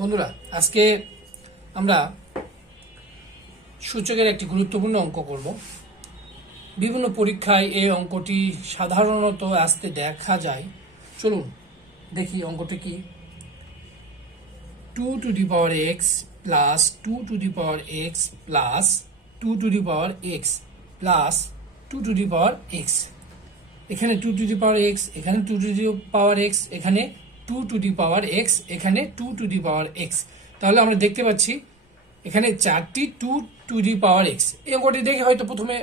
বন্ধুরা, আজকে আমরা সূচকের একটি গুরুত্বপূর্ণ অঙ্ক করব। বিভিন্ন পরীক্ষায় এই অঙ্কটি সাধারণত আসতে দেখা যায়। চলুন দেখি অঙ্কটি কি। 2 to the power x plus 2 to the power x plus 2 to the power x plus 2 to the power x. এখানে 2 টু দি পাওয়ার এক্স, এখানে 2 টু দি পাওয়ার এক্স, এখানে 2 টু দি পাওয়ার এক্স, এখানে 2 to the power x. তাহলে আমরা দেখতে পাচ্ছি এখানে 4টি 2 টু দি পাওয়ার এক্স। এই অঙ্কটি দেখে হয়তো প্রথমে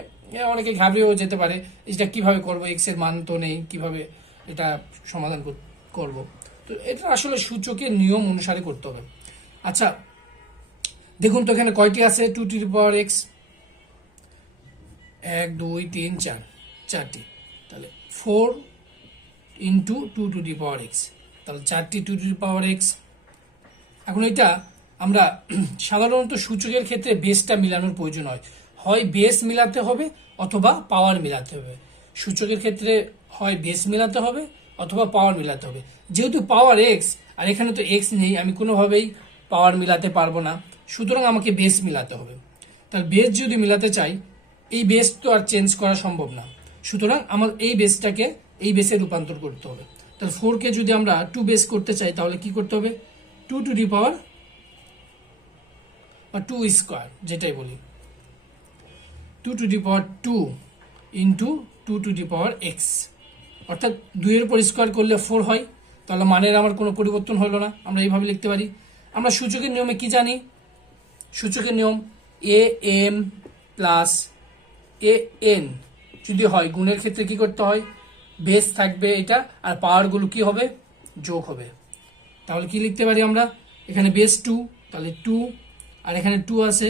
অনেকে ঘাবড়েও যেতে পারে, এটা কিভাবে করব, এক্স এর মান তো নেই, কিভাবে এটা সমাধান করব। তো এটা আসলে সূচকের নিয়ম অনুসারে করতে হবে। আচ্ছা দেখুন তো এখানে কয়টি আছে 2 টু দি পাওয়ার এক্স? 1 2 3 4, 4টি। তাহলে 4 into 2 to the power x, তাহলে 4টি 2 টু দি পাওয়ার এক্স। এখন এটা আমরা সাধারণত সূচকের ক্ষেত্রে বেসটা মিলানোর প্রয়োজন হয় বেস মিলাতে হবে অথবা পাওয়ার মিলাতে হবে। সূচকের ক্ষেত্রে হয় বেস মিলাতে হবে অথবা পাওয়ার মিলাতে হবে। যেহেতু পাওয়ার এক্স আর এখানে তো এক্স নেই, আমি কোনোভাবেই পাওয়ার মিলাতে পারবো না, সুতরাং আমাকে বেস মিলাতে হবে। তাহলে বেস যদি মিলাতে চাই, এই বেস তো আর চেঞ্জ করা সম্ভব না, সুতরাং আমার এই বেসটাকে এই বেসে রূপান্তর করতে হবে। তাহলে 4কে যদি আমরা 2 বেস করতে চাই তাহলে কি করতে হবে? 2 টু দি পাওয়ার বা 2 স্কোয়ার, যেটাই বলি, 2 to the power 2 into 2 to the power x, অর্থাৎ 2 এর উপর স্কোয়ার করলে 4 হয়। তাহলে মানের আমার কোনো পরিবর্তন হলো না, আমরা এইভাবে লিখতে পারি। আমরা সূচকের নিয়মে কি জানি? সূচকের নিয়ম A M plus A N যদি হয়, গুণের ক্ষেত্রে কি করতে হয়? বেস থাকবে এটা, আর পাওয়ারগুলো কি হবে? যোগ হবে। তাহলে কি লিখতে পারি আমরা? এখানে বেস 2, তাহলে 2, আর এখানে 2 আছে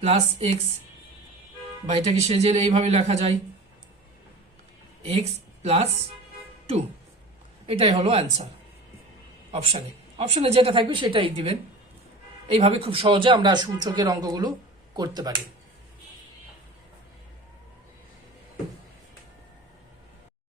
প্লাস এক্স, বা এটাকে সেজে এইভাবে লেখা যায় এক্স প্লাস 2। এটাই হলো অ্যান্সার। অপশানে যেটা থাকবে সেটাই দিবেন। এইভাবে খুব সহজে আমরা সূচকের অঙ্কগুলো করতে পারি।